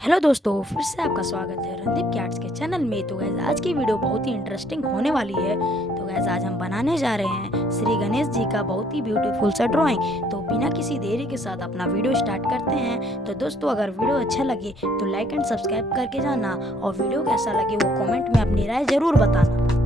हेलो दोस्तों, फिर से आपका स्वागत है रणदीप कैट्स के चैनल में। तो गैस आज की वीडियो बहुत ही इंटरेस्टिंग होने वाली है। तो गैस आज हम बनाने जा रहे हैं श्री गणेश जी का बहुत ही ब्यूटीफुल सा ड्राइंग। तो बिना किसी देरी के साथ अपना वीडियो स्टार्ट करते हैं। तो दोस्तों, अगर वीडियो अच्छा लगे तो लाइक एंड सब्सक्राइब करके जाना, और वीडियो कैसा लगे वो कमेंट में अपनी राय ज़रूर बताना।